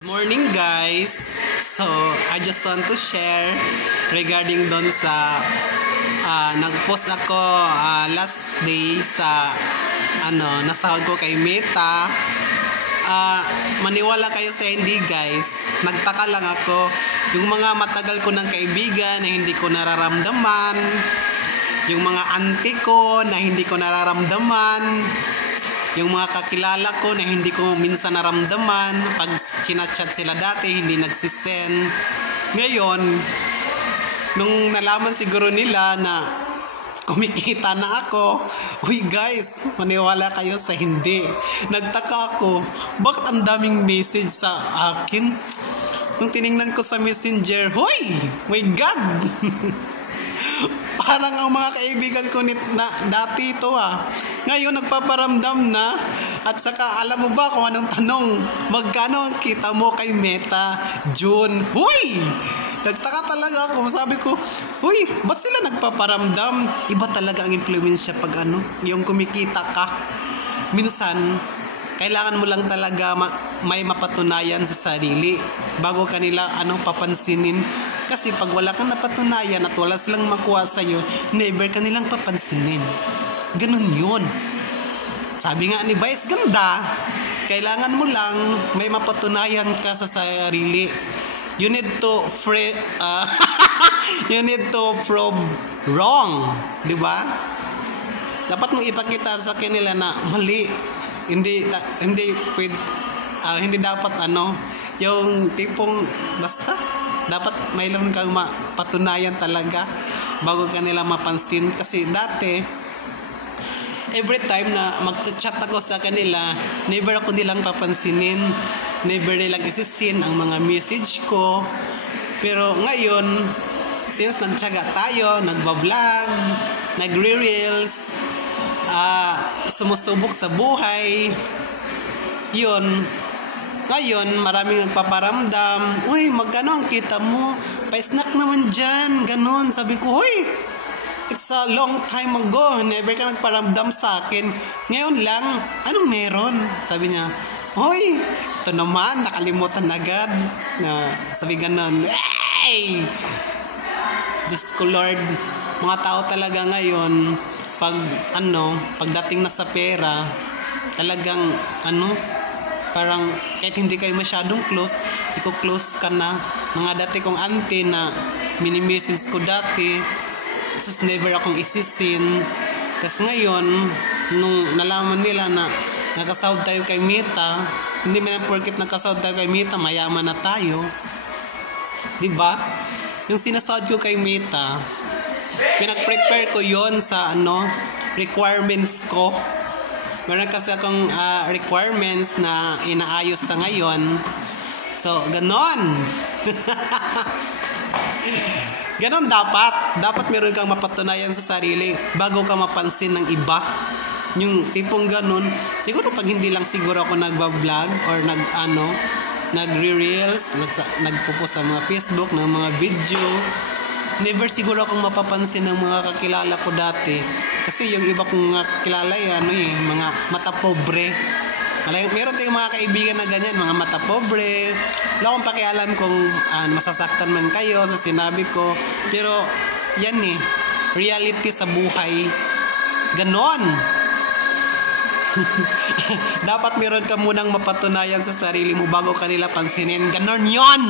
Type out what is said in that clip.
Morning guys. So I just want to share regarding doon sa nag-post ako last day sa nasahod ko kay Meta. Maniwala kayo sa hindi guys, nagtaka lang ako yung mga matagal ko ng kaibigan na hindi ko nararamdaman, yung mga auntie ko na hindi ko nararamdaman, yung mga kakilala ko na hindi ko minsan naramdaman, pag chinachat sila dati hindi nagsisend. Ngayon nung nalaman siguro nila na kumikita na ako, uy guys, maniwala kayo sa hindi, nagtaka ako bakit ang daming message sa akin. Nung tiningnan ko sa messenger, hoy, my god. Parang ang mga kaibigan ko na dati ito ngayon nagpaparamdam na. At saka alam mo ba kung anong tanong? Magkano ang kita mo kay Meta June? Huy! Nagtaka talaga ako. Sabi ko, huy, ba't sila nagpaparamdam? Iba talaga ang impluwensya pag yung kumikita ka. Minsan kailangan mo lang talaga may mapatunayan sa sarili bago kanila papansinin. Kasi pag wala kang napatunayan at wala silang makuha sa'yo, never kanilang papansinin. Ganun yun. Sabi nga ni Vice Ganda, kailangan mo lang may mapatunayan ka sa sarili. You need to you need to prove wrong, di ba? Dapat mong ipakita sa kanila na mali. Hindi dapat yung tipong basta dapat mayroon kang mapatunayan talaga bago kanila mapansin. Kasi dati every time na mag-chat ako sa kanila, never ako nilang papansinin, never nilang isisin ang mga message ko. Pero ngayon, since nagtiyaga tayo, nagbablog, nagre-reels, sumusubok sa buhay, yun, ngayon maraming nagpaparamdam, uy, magkano ang kita mo? Pa-snack naman dyan, ganon. Sabi ko, uy, it's a long time ago, never ka nagparamdam sa akin. Ngayon lang, anong meron? Sabi niya, uy, ito naman, nakalimutan agad. Sabi ganon, hey! Diyos ko Lord, mga tao talaga ngayon, pagdating na sa pera, talagang parang kahit hindi kayo masyadong close, iko-close ka na. Mga dati kong auntie na mini-message ko dati, just never akong isisin. Tapos ngayon, nung nalaman nila na nakasahod tayo kay Meta, hindi man porket nakasahod tayo kay Meta, mayaman na tayo. Diba? Yung sinasahod ko kay Meta, pinag-prepare ko yon sa requirements ko. Meron kasi akong requirements na inaayos sa ngayon. So, ganon. Ganon dapat meron kang mapatunayan sa sarili bago ka mapansin ng iba. Yung tipong ganon, siguro pag hindi lang siguro ako nagba-vlog or nagre-reels, nagpo-post sa mga Facebook ng mga video, never siguro akong mapapansin ng mga kakilala ko dati. Kasi yung iba kong kakilala mga mata pobre. Meron tayong mga kaibigan na ganyan, mga mata pobre. Wala akong pakialam kung masasaktan man kayo sa sinabi ko. Pero yan reality sa buhay. Ganon. Dapat meron ka munang mapatunayan sa sarili mo bago kanila pansinin. Ganon yon.